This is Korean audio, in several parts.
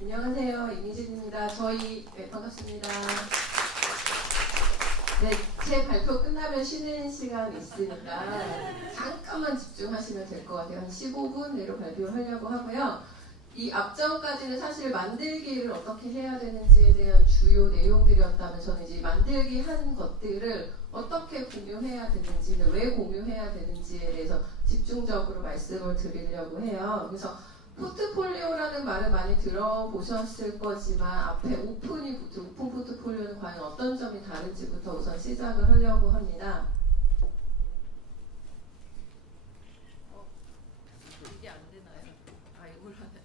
안녕하세요. 이민진입니다. 반갑습니다. 네, 제 발표 끝나면 쉬는 시간 있으니까 잠깐만 집중하시면 될 것 같아요. 한 15분 내로 발표를 하려고 하고요. 이 앞전까지는 사실 만들기를 어떻게 해야 되는지에 대한 주요 내용들이었다면 저는 이제 만들기 한 것들을 어떻게 공유해야 되는지, 왜 공유해야 되는지에 대해서 집중적으로 말씀을 드리려고 해요. 그래서 포트폴리오라는 말을 많이 들어보셨을 거지만 앞에 오픈 포트폴리오는 과연 어떤 점이 다른지부터 우선 시작을 하려고 합니다. 이게 안 되나요? 이걸 하나요?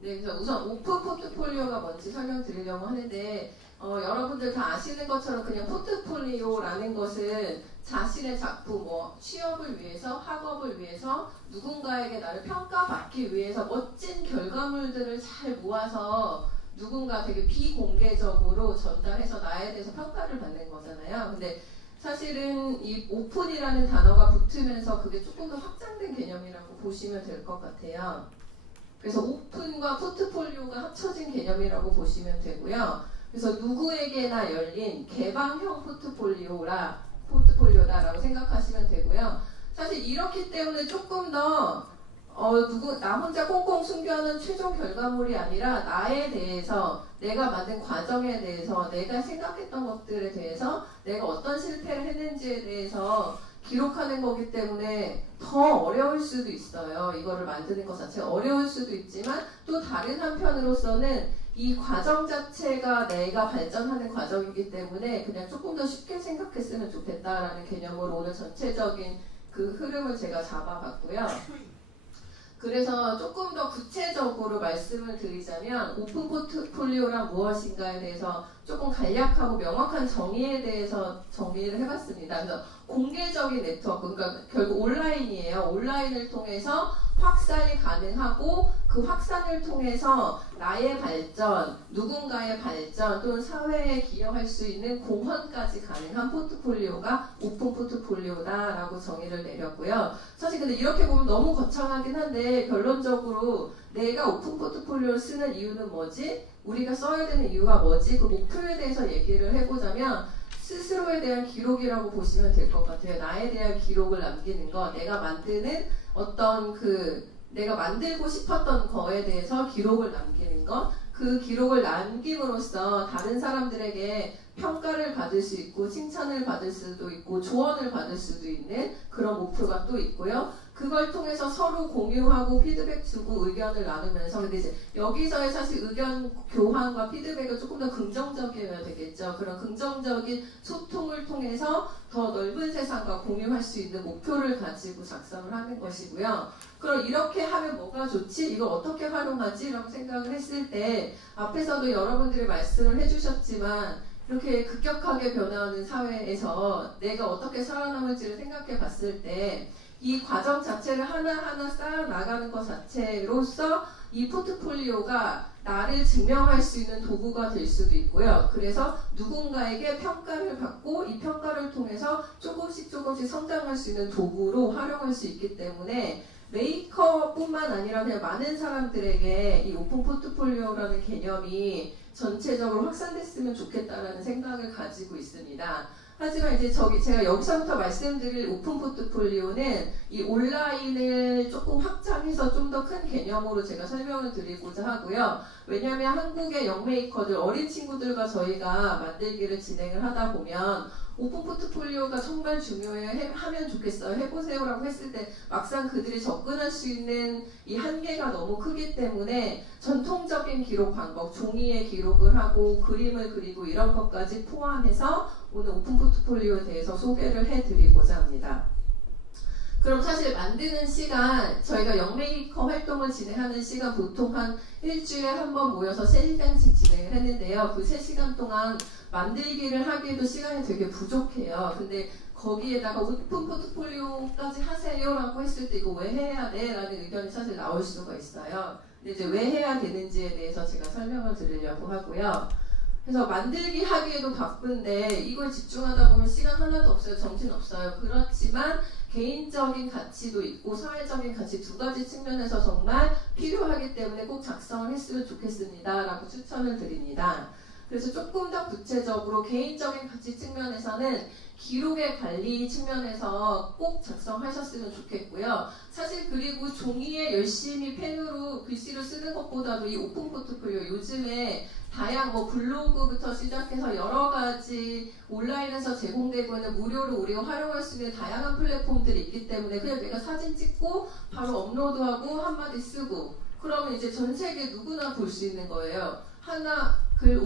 네, 그래서 우선 오픈 포트폴리오가 뭔지 설명드리려고 하는데 여러분들 다 아시는 것처럼 그냥 포트폴리오라는 것은 자신의 작품, 취업을 위해서, 학업을 위해서, 누군가에게 나를 평가받기 위해서 멋진 결과물들을 잘 모아서 누군가 되게 비공개적으로 전달해서 나에 대해서 평가를 받는 거잖아요. 근데 사실은 이 오픈이라는 단어가 붙으면서 그게 조금 더 확장된 개념이라고 보시면 될 것 같아요. 그래서 오픈과 포트폴리오가 합쳐진 개념이라고 보시면 되고요. 그래서 누구에게나 열린 개방형 포트폴리오다라고 생각하시면 되고요. 사실 이렇기 때문에 조금 더 나 혼자 꽁꽁 숨겨놓은 최종 결과물이 아니라 나에 대해서, 내가 만든 과정에 대해서, 내가 생각했던 것들에 대해서, 내가 어떤 실패를 했는지에 대해서 기록하는 거기 때문에 더 어려울 수도 있어요. 이거를 만드는 것 자체가 어려울 수도 있지만 또 다른 한편으로서는 이 과정 자체가 내가 발전하는 과정이기 때문에 그냥 조금 더 쉽게 생각했으면 좋겠다라는 개념으로 오늘 전체적인 그 흐름을 제가 잡아봤고요. 그래서 조금 더 구체적으로 말씀을 드리자면 오픈 포트폴리오란 무엇인가에 대해서 조금 간략하고 명확한 정의에 대해서 정의를 해봤습니다. 그래서 공개적인 네트워크, 그러니까 결국 온라인이에요. 온라인을 통해서 확산이 가능하고 그 확산을 통해서 나의 발전, 누군가의 발전 또는 사회에 기여할 수 있는 공헌까지 가능한 포트폴리오가 오픈 포트폴리오다라고 정의를 내렸고요. 사실 근데 이렇게 보면 너무 거창하긴 한데 결론적으로 내가 오픈 포트폴리오를 쓰는 이유는 뭐지? 우리가 써야 되는 이유가 뭐지? 그 목표에 대해서 얘기를 해보자면 스스로에 대한 기록이라고 보시면 될 것 같아요. 나에 대한 기록을 남기는 거, 내가 만드는 어떤 내가 만들고 싶었던 거에 대해서 기록을 남기는 것, 그 기록을 남김으로써 다른 사람들에게 평가를 받을 수 있고 칭찬을 받을 수도 있고 조언을 받을 수도 있는 그런 목표가 또 있고요. 그걸 통해서 서로 공유하고 피드백 주고 의견을 나누면서, 근데 이제 여기서의 사실 의견 교환과 피드백은 조금 더 긍정적이어야 되겠죠. 그런 긍정적인 소통을 통해서 더 넓은 세상과 공유할 수 있는 목표를 가지고 작성을 하는 것이고요. 그럼 이렇게 하면 뭐가 좋지? 이걸 어떻게 활용하지? 라고 생각을 했을 때 앞에서도 여러분들이 말씀을 해주셨지만 이렇게 급격하게 변화하는 사회에서 내가 어떻게 살아남을지를 생각해 봤을 때 이 과정 자체를 하나하나 쌓아나가는 것 자체로서 이 포트폴리오가 나를 증명할 수 있는 도구가 될 수도 있고요. 그래서 누군가에게 평가를 받고 이 평가를 통해서 조금씩 성장할 수 있는 도구로 활용할 수 있기 때문에 메이커뿐만 아니라 그냥 많은 사람들에게 이 오픈 포트폴리오라는 개념이 전체적으로 확산됐으면 좋겠다라는 생각을 가지고 있습니다. 하지만 이제 제가 여기서부터 말씀드릴 오픈 포트폴리오는 이 온라인을 조금 확장해서 좀 더 큰 개념으로 제가 설명을 드리고자 하고요. 왜냐하면 한국의 영메이커들, 어린 친구들과 저희가 만들기를 진행을 하다 보면 오픈 포트폴리오가 정말 중요해요. 하면 좋겠어요. 해보세요라고 했을 때 막상 그들이 접근할 수 있는 이 한계가 너무 크기 때문에 전통적인 기록 방법, 종이에 기록을 하고 그림을 그리고 이런 것까지 포함해서 오늘 오픈 포트폴리오에 대해서 소개를 해드리고자 합니다. 그럼 사실 만드는 시간, 저희가 영메이커 활동을 진행하는 시간 보통 한 일주일에 한 번 모여서 3시간씩 진행을 했는데요. 그 3시간 동안 만들기를 하기에도 시간이 되게 부족해요. 근데 거기에다가 오픈 포트폴리오까지 하세요라고 했을 때 이거 왜 해야 돼? 라는 의견이 사실 나올 수가 있어요. 근데 이제 왜 해야 되는지에 대해서 제가 설명을 드리려고 하고요. 그래서 만들기 하기에도 바쁜데 이걸 집중하다 보면 시간 하나도 없어요. 정신 없어요. 그렇지만 개인적인 가치도 있고 사회적인 가치 두 가지 측면에서 정말 필요하기 때문에 꼭 작성을 했으면 좋겠습니다 라고 추천을 드립니다. 그래서 조금 더 구체적으로 개인적인 가치 측면에서는 기록의 관리 측면에서 꼭 작성하셨으면 좋겠고요. 사실 그리고 종이에 열심히 펜으로 글씨를 쓰는 것보다도 이 오픈 포트폴리오 요즘에 다양 블로그부터 시작해서 여러 가지 온라인에서 제공되고 있는 무료로 우리가 활용할 수 있는 다양한 플랫폼들이 있기 때문에 그냥 내가 사진 찍고 바로 업로드하고 한마디 쓰고 그러면 이제 전 세계 누구나 볼 수 있는 거예요. 하나 글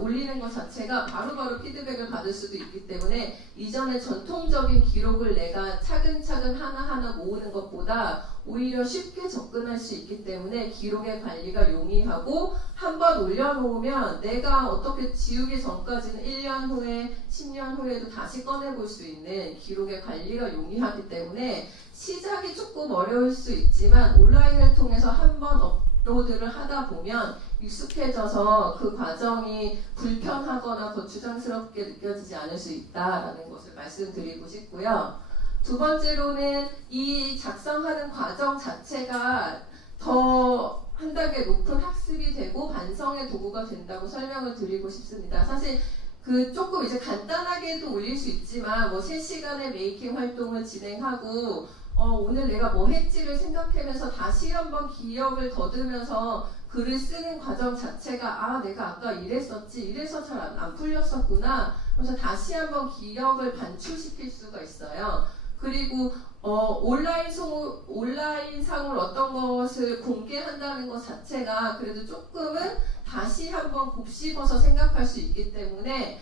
올리는 것 자체가 바로바로 피드백을 받을 수도 있기 때문에 이전에 전통적인 기록을 내가 차근차근 하나하나 모으는 것보다 오히려 쉽게 접근할 수 있기 때문에 기록의 관리가 용이하고 한번 올려놓으면 내가 어떻게 지우기 전까지는 1년 후에 10년 후에도 다시 꺼내볼 수 있는 기록의 관리가 용이하기 때문에 시작이 조금 어려울 수 있지만 온라인을 통해서 한번 업로드를 하다 보면 익숙해져서 그 과정이 불편하거나 거추장스럽게 느껴지지 않을 수 있다라는 것을 말씀드리고 싶고요. 두 번째로는 이 작성하는 과정 자체가 더 한 단계 높은 학습이 되고 반성의 도구가 된다고 설명을 드리고 싶습니다. 사실 조금 이제 간단하게도 올릴 수 있지만 3시간의 메이킹 활동을 진행하고 오늘 내가 뭐 했지를 생각하면서 다시 한번 기억을 더듬으면서 글을 쓰는 과정 자체가 내가 아까 이랬었지 이래서 잘 안 풀렸었구나 그래서 다시 한번 기억을 반출시킬 수가 있어요. 그리고 온라인상으로 어떤 것을 공개한다는 것 자체가 그래도 조금은 다시 한번 곱씹어서 생각할 수 있기 때문에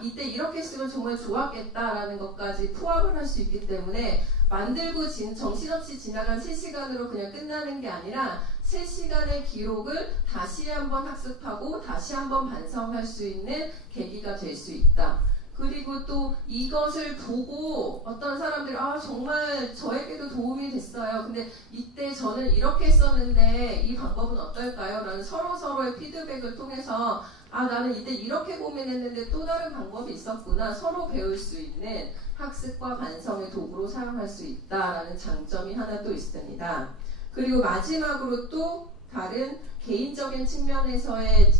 이때 이렇게 쓰면 정말 좋았겠다라는 것까지 포함을 할 수 있기 때문에 만들고 정신없이 지나간 3시간으로 그냥 끝나는 게 아니라 3시간의 기록을 다시 한번 학습하고 다시 한번 반성할 수 있는 계기가 될 수 있다. 그리고 또 이것을 보고 어떤 사람들이 정말 저에게도 도움이 됐어요. 근데 이때 저는 이렇게 했었는데 이 방법은 어떨까요? 라는 서로서로의 피드백을 통해서 나는 이때 이렇게 고민했는데 또 다른 방법이 있었구나. 서로 배울 수 있는 학습과 반성의 도구로 사용할 수 있다라는 장점이 하나 또 있습니다. 그리고 마지막으로 또 다른 개인적인 측면에서의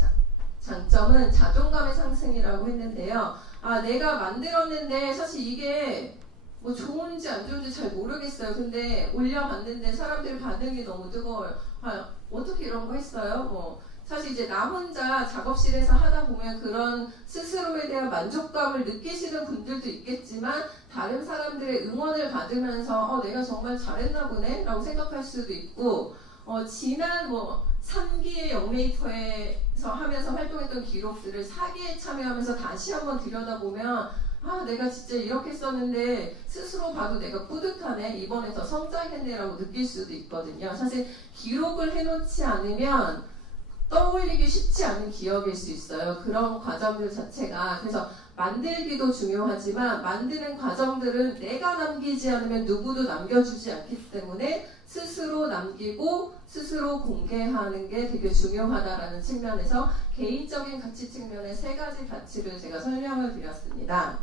장점은 자존감의 상승이라고 했는데요. 내가 만들었는데 사실 이게 좋은지 안 좋은지 잘 모르겠어요. 근데 올려봤는데 사람들 반응이 너무 뜨거워요. 어떻게 이런 거 했어요? 사실 이제 나 혼자 작업실에서 하다 보면 그런 스스로에 대한 만족감을 느끼시는 분들도 있겠지만 다른 사람들의 응원을 받으면서 내가 정말 잘했나 보네 라고 생각할 수도 있고 지난 3기의 영메이커에서 하면서 활동했던 기록들을 4기에 참여하면서 다시 한번 들여다보면 내가 진짜 이렇게 썼는데 스스로 봐도 내가 뿌듯하네 이번에 더 성장했네 라고 느낄 수도 있거든요. 사실 기록을 해놓지 않으면 떠올리기 쉽지 않은 기억일 수 있어요. 그런 과정들 자체가. 그래서 만들기도 중요하지만 만드는 과정들은 내가 남기지 않으면 누구도 남겨주지 않기 때문에 스스로 남기고 스스로 공개하는 게 되게 중요하다라는 측면에서 개인적인 가치 측면의 3가지 가치를 제가 설명을 드렸습니다.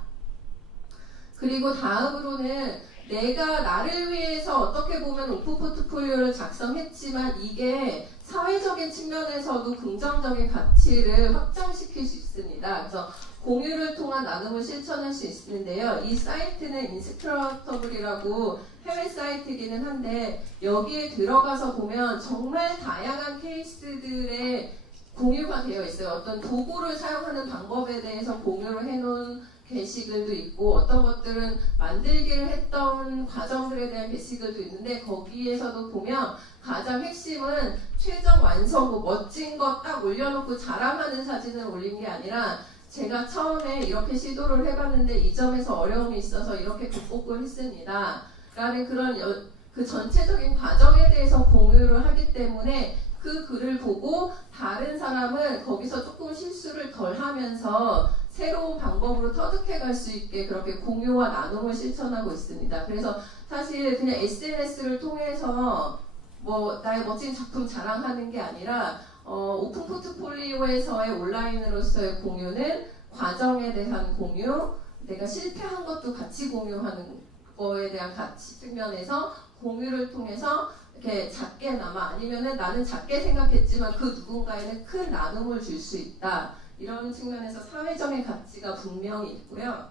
그리고 다음으로는 내가 나를 위해서 어떻게 보면 오픈 포트폴리오를 작성했지만 이게 사회적인 측면에서도 긍정적인 가치를 확장시킬 수 있습니다. 그래서 공유를 통한 나눔을 실천할 수 있는데요. 이 사이트는 인스크라터블이라고 해외 사이트이기는 한데 여기에 들어가서 보면 정말 다양한 케이스들의 공유가 되어 있어요. 어떤 도구를 사용하는 방법에 대해서 공유를 해놓은 게시글도 있고 어떤 것들은 만들기를 했던 과정들에 대한 게시글도 있는데 거기에서도 보면 가장 핵심은 최종 완성도 멋진 거 딱 올려놓고 자랑하는 사진을 올린 게 아니라 제가 처음에 이렇게 시도를 해봤는데 이 점에서 어려움이 있어서 이렇게 극복을 했습니다. 라는 그런 그 전체적인 과정에 대해서 공유를 하기 때문에 그 글을 보고 다른 사람은 거기서 조금 실수를 덜 하면서 새로운 방법으로 터득해 갈 수 있게 그렇게 공유와 나눔을 실천하고 있습니다. 그래서 사실 그냥 SNS를 통해서 나의 멋진 작품 자랑하는 게 아니라 오픈 포트폴리오에서의 온라인으로서의 공유는 과정에 대한 공유, 내가 실패한 것도 같이 공유하는 거에 대한 가치 측면에서 공유를 통해서 이렇게 작게나마 아니면은 나는 작게 생각했지만 그 누군가에는 큰 나눔을 줄 수 있다. 이런 측면에서 사회적인 가치가 분명히 있고요.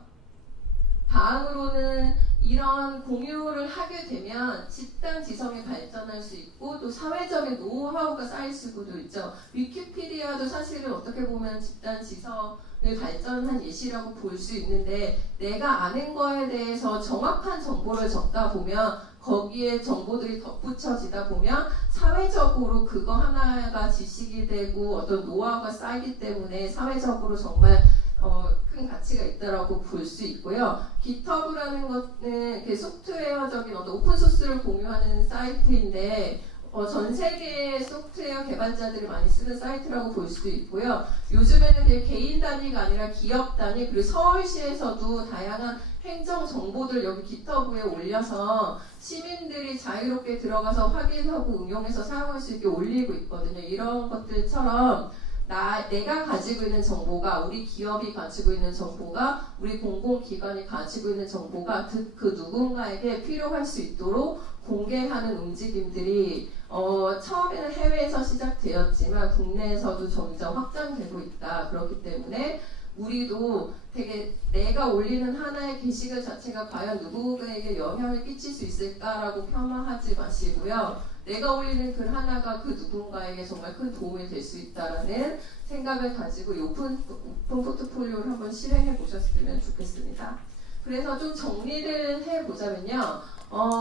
다음으로는 이런 공유를 하게 되면 집단 지성이 발전할 수 있고 또 사회적인 노하우가 쌓일 수도 있죠. 위키피디아도 사실은 어떻게 보면 집단 지성을 발전한 예시라고 볼 수 있는데 내가 아는 거에 대해서 정확한 정보를 적다 보면 거기에 정보들이 덧붙여지다 보면 사회적으로 그거 하나가 지식이 되고 어떤 노하우가 쌓이기 때문에 사회적으로 정말 큰 가치가 있다라고 볼 수 있고요. GitHub라는 것은 소프트웨어적인 어떤 오픈소스를 공유하는 사이트인데 전 세계의 소프트웨어 개발자들이 많이 쓰는 사이트라고 볼 수 있고요. 요즘에는 개인 단위가 아니라 기업 단위 그리고 서울시에서도 다양한 행정 정보들 여기 GitHub에 올려서 시민들이 자유롭게 들어가서 확인하고 응용해서 사용할 수 있게 올리고 있거든요. 이런 것들처럼 내가 가지고 있는 정보가 우리 기업이 가지고 있는 정보가 우리 공공기관이 가지고 있는 정보가 그 누군가에게 필요할 수 있도록 공개하는 움직임들이 처음에는 해외에서 시작되었지만 국내에서도 점점 확장되고 있다. 그렇기 때문에 우리도 되게 내가 올리는 하나의 게시글 자체가 과연 누구에게 영향을 끼칠 수 있을까라고 폄하하지 마시고요. 내가 올리는 글 하나가 그 누군가에게 정말 큰 도움이 될 수 있다는 생각을 가지고 이 오픈 포트폴리오를 한번 실행해 보셨으면 좋겠습니다. 그래서 좀 정리를 해보자면요.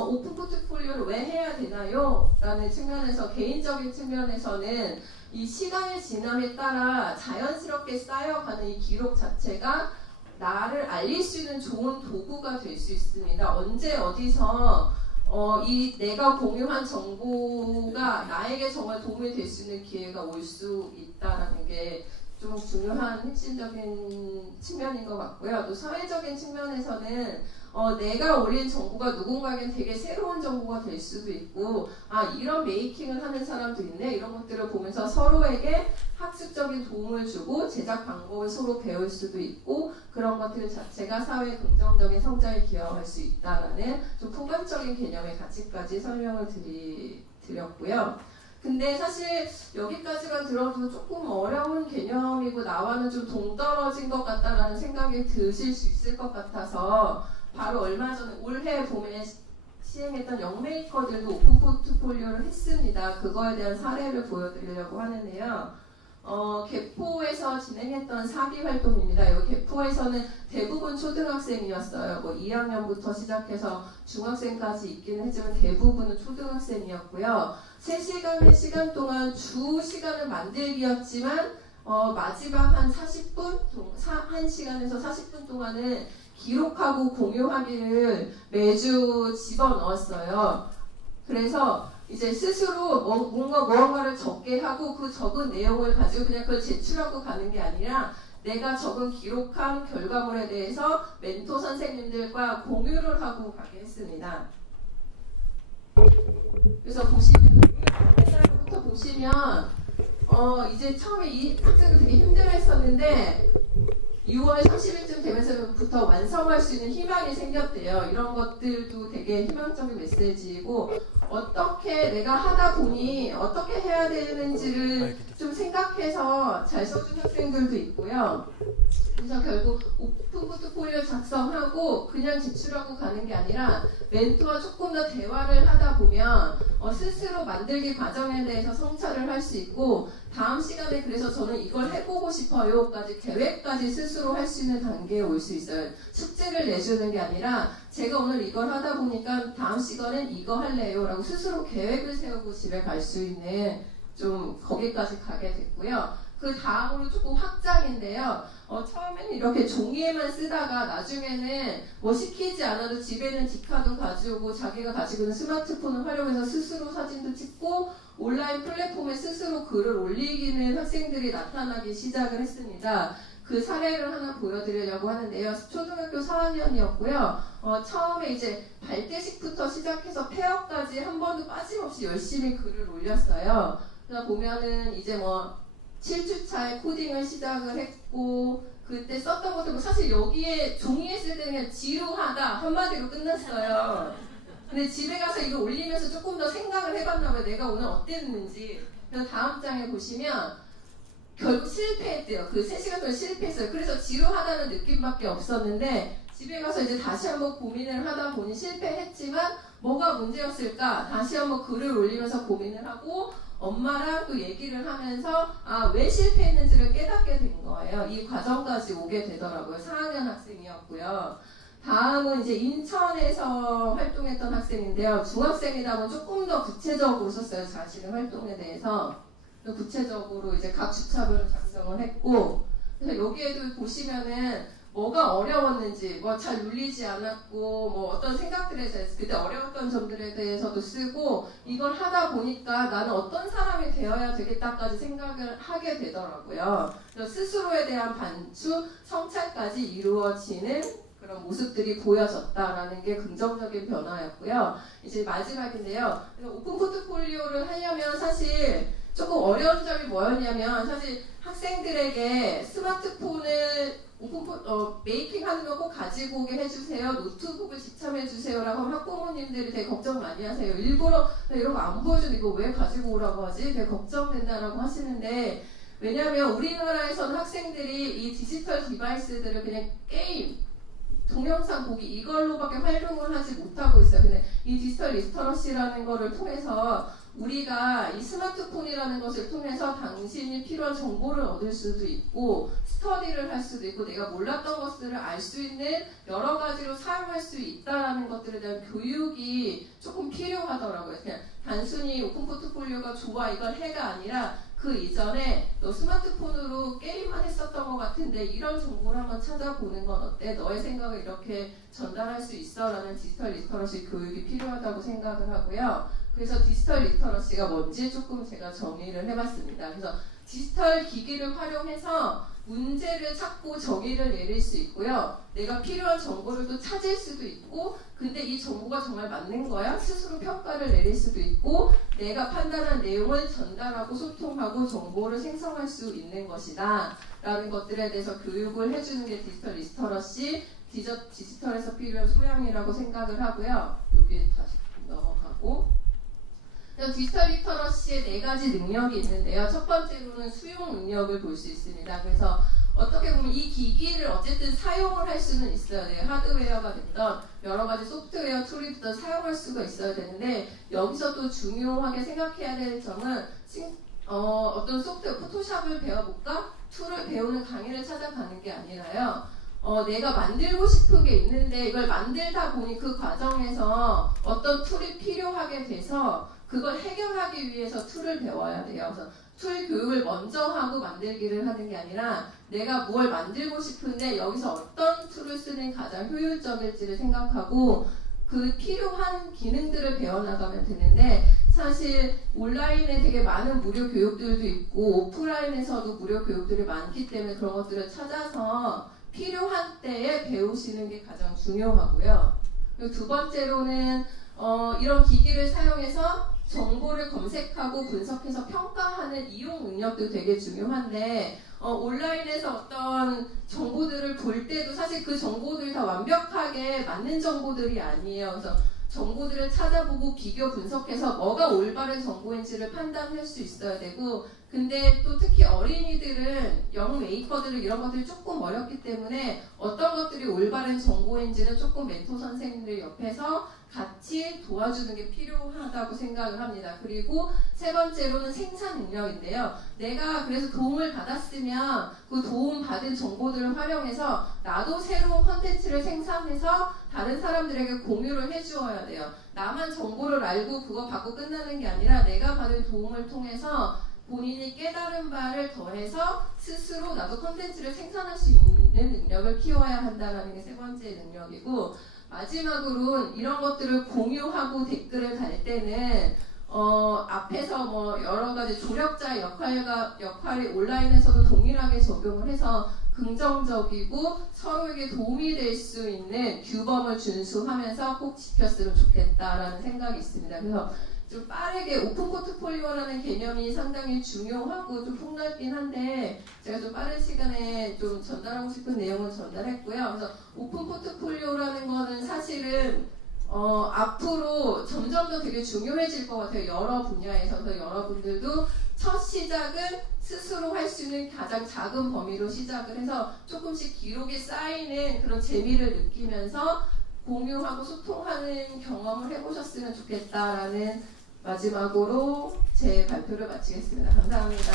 오픈 포트폴리오를 왜 해야 되나요? 라는 측면에서 개인적인 측면에서는 이 시간의 지남에 따라 자연스럽게 쌓여가는 이 기록 자체가 나를 알릴 수 있는 좋은 도구가 될 수 있습니다. 언제 어디서 이 내가 공유한 정보가 나에게 정말 도움이 될 수 있는 기회가 올 수 있다는 게 좀 중요한 핵심적인 측면인 것 같고요. 또 사회적인 측면에서는 내가 올린 정보가 누군가에겐 되게 새로운 정보가 될 수도 있고 이런 메이킹을 하는 사람도 있네 이런 것들을 보면서 서로에게 학습적인 도움을 주고 제작 방법을 서로 배울 수도 있고 그런 것들 자체가 사회의 긍정적인 성장에 기여할 수 있다라는 좀 풍부적인 개념의 가치까지 설명을 드렸고요. 근데 사실 여기까지만 들어도 조금 어려운 개념이고 나와는 좀 동떨어진 것 같다라는 생각이 드실 수 있을 것 같아서 바로 얼마 전에 올해 봄에 시행했던 영메이커들도 오픈 포트폴리오를 했습니다. 그거에 대한 사례를 보여드리려고 하는데요. 개포에서 진행했던 사기 활동입니다. 여기 개포에서는 대부분 초등학생이었어요. 2학년부터 시작해서 중학생까지 있기는 했지만 대부분은 초등학생이었고요. 3시간, 1시간 동안 주 시간을 만들기였지만 마지막 한 40분, 1시간에서 40분 동안은 기록하고 공유하기를 매주 집어넣었어요. 그래서 이제 스스로 무언가를 적게 하고 그 적은 내용을 가지고 그냥 그걸 제출하고 가는 게 아니라 내가 적은 기록한 결과물에 대해서 멘토 선생님들과 공유를 하고 가게 했습니다. 그래서 보시면 옛날부터 보시면 이제 처음에 이 학생도 되게 힘들어했었는데 6월 30일쯤 되면서부터 완성할 수 있는 희망이 생겼대요. 이런 것들도 되게 희망적인 메시지이고 어떻게 내가 하다 보니 어떻게 해야 되는지를 좀 생각해서 잘 써준 학생들도 있고요. 그래서 결국 오픈 포트폴리오 작성하고 그냥 제출하고 가는 게 아니라 멘토와 조금 더 대화를 하다 보면 스스로 만들기 과정에 대해서 성찰을 할 수 있고 다음 시간에 그래서 저는 이걸 해보고 싶어요까지 계획까지 스스로 할 수 있는 단계에 올 수 있어요. 숙제를 내주는 게 아니라 제가 오늘 이걸 하다 보니까 다음 시간엔 이거 할래요 라고 스스로 계획을 세우고 집에 갈 수 있는 좀 거기까지 가게 됐고요. 그 다음으로 조금 확장인데요. 처음에는 이렇게 종이에만 쓰다가 나중에는 시키지 않아도 집에는 디카도 가지오고 자기가 가지고 있는 스마트폰을 활용해서 스스로 사진도 찍고 온라인 플랫폼에 스스로 글을 올리기는 학생들이 나타나기 시작을 했습니다. 그 사례를 하나 보여드리려고 하는데요. 초등학교 4학년이었고요. 처음에 이제 발대식부터 시작해서 폐업까지 한 번도 빠짐없이 열심히 글을 올렸어요. 그러다 보면은 이제 7주차에 코딩을 시작을 했고 그때 썼던 것도 사실 여기에 종이에 쓸 때는 그냥 지루하다 한마디로 끝났어요. 근데 집에 가서 이거 올리면서 조금 더 생각을 해봤나 봐요. 내가 오늘 어땠는지. 그래서 다음 장에 보시면 결국 실패했대요. 그 3시간 동안 실패했어요. 그래서 지루하다는 느낌밖에 없었는데 집에 가서 이제 다시 한번 고민을 하다 보니 실패했지만 뭐가 문제였을까? 다시 한번 글을 올리면서 고민을 하고 엄마랑 또 얘기를 하면서 왜 실패했는지를 깨닫게 된 거예요. 이 과정까지 오게 되더라고요. 4학년 학생이었고요. 다음은 이제 인천에서 활동했던 학생인데요. 중학생이다 보면 조금 더 구체적으로 썼어요. 자신의 활동에 대해서. 구체적으로 이제 각 주차별로 작성을 했고, 그래서 여기에도 보시면은 뭐가 어려웠는지, 뭐 잘 눌리지 않았고, 뭐 어떤 생각들에 대해서 그때 어려웠던 점들에 대해서도 쓰고, 이걸 하다 보니까 나는 어떤 사람이 되어야 되겠다까지 생각을 하게 되더라고요. 그래서 스스로에 대한 반추, 성찰까지 이루어지는 그런 모습들이 보여졌다라는 게 긍정적인 변화였고요. 이제 마지막인데요. 그래서 오픈 포트폴리오를 하려면 사실 조금 어려운 점이 뭐였냐면 사실 학생들에게 스마트폰을 메이킹하는 거 꼭 가지고 오게 해주세요. 노트북을 지참해주세요라고 하면 학부모님들이 되게 걱정 많이 하세요. 일부러 이런 거 안 보여주는 이거 왜 가지고 오라고 하지? 되게 걱정된다라고 하시는데 왜냐하면 우리나라에서는 학생들이 이 디지털 디바이스들을 그냥 게임 동영상 보기 이걸로밖에 활용을 하지 못하고 있어요. 근데 이 디지털 리터러시라는 거를 통해서 우리가 이 스마트폰이라는 것을 통해서 당신이 필요한 정보를 얻을 수도 있고 스터디를 할 수도 있고 내가 몰랐던 것들을 알 수 있는 여러 가지로 사용할 수 있다는 것들에 대한 교육이 조금 필요하더라고요. 그냥 단순히 오픈 포트폴리오가 좋아 이걸 해가 아니라 그 이전에 너 스마트폰으로 게임만 했었던 것 같은데 이런 정보를 한번 찾아보는 건 어때? 너의 생각을 이렇게 전달할 수 있어? 라는 디지털 리터러시 교육이 필요하다고 생각을 하고요. 그래서 디지털 리터러시가 뭔지 조금 제가 정의를 해봤습니다. 그래서 디지털 기기를 활용해서 문제를 찾고 정의를 내릴 수 있고요. 내가 필요한 정보를 또 찾을 수도 있고 근데 이 정보가 정말 맞는 거야? 스스로 평가를 내릴 수도 있고 내가 판단한 내용을 전달하고 소통하고 정보를 생성할 수 있는 것이다 라는 것들에 대해서 교육을 해주는 게 디지털 리터러시 디지털에서 필요한 소양이라고 생각을 하고요. 여기 다시 넘어가고 디지털 리터러시의 4가지 능력이 있는데요. 첫 번째로는 수용 능력을 볼 수 있습니다. 그래서 어떻게 보면 이 기기를 어쨌든 사용을 할 수는 있어야 돼요. 하드웨어가 됐던 여러 가지 소프트웨어 툴이 됐던 사용할 수가 있어야 되는데 여기서 또 중요하게 생각해야 될 점은 어떤 소프트웨어 포토샵을 배워볼까? 툴을 배우는 강의를 찾아가는 게 아니라요. 내가 만들고 싶은 게 있는데 이걸 만들다 보니 그 과정에서 어떤 툴이 필요하게 돼서 그걸 해결하기 위해서 툴을 배워야 돼요. 그래서 툴 교육을 먼저 하고 만들기를 하는 게 아니라 내가 뭘 만들고 싶은데 여기서 어떤 툴을 쓰는 가장 효율적일지를 생각하고 그 필요한 기능들을 배워나가면 되는데 사실 온라인에 되게 많은 무료 교육들도 있고 오프라인에서도 무료 교육들이 많기 때문에 그런 것들을 찾아서 필요한 때에 배우시는 게 가장 중요하고요. 그리고 두 번째로는 이런 기기를 사용해서 정보를 검색하고 분석해서 평가하는 이용 능력도 되게 중요한데 온라인에서 어떤 정보들을 볼 때도 사실 그 정보들이 다 완벽하게 맞는 정보들이 아니에요. 그래서 정보들을 찾아보고 비교 분석해서 뭐가 올바른 정보인지를 판단할 수 있어야 되고 근데 또 특히 어린이들은 영어 메이커들은 이런 것들이 조금 어렵기 때문에 어떤 것들이 올바른 정보인지는 조금 멘토 선생님들 옆에서 같이 도와주는 게 필요하다고 생각을 합니다. 그리고 세 번째로는 생산 능력인데요. 내가 그래서 도움을 받았으면 그 도움 받은 정보들을 활용해서 나도 새로운 컨텐츠를 생산해서 다른 사람들에게 공유를 해주어야 돼요. 나만 정보를 알고 그거 받고 끝나는 게 아니라 내가 받은 도움을 통해서 본인이 깨달은 바를 더해서 스스로 나도 컨텐츠를 생산할 수 있는 능력을 키워야 한다는 게 세 번째 능력이고 마지막으로는 이런 것들을 공유하고 댓글을 달 때는 앞에서 뭐 여러 가지 조력자 역할이 온라인에서도 동일하게 적용을 해서 긍정적이고 서로에게 도움이 될 수 있는 규범을 준수하면서 꼭 지켰으면 좋겠다라는 생각이 있습니다. 그래서 좀 빠르게 오픈 포트폴리오라는 개념이 상당히 중요하고 좀 폭넓긴 한데 제가 좀 빠른 시간에 좀 전달하고 싶은 내용을 전달했고요. 그래서 오픈 포트폴리오라는 거는 사실은 앞으로 점점 더 되게 중요해질 것 같아요. 여러 분야에서. 그래서 여러분들도 첫 시작은 스스로 할 수 있는 가장 작은 범위로 시작을 해서 조금씩 기록이 쌓이는 그런 재미를 느끼면서 공유하고 소통하는 경험을 해보셨으면 좋겠다라는 마지막으로 제 발표를 마치겠습니다. 감사합니다.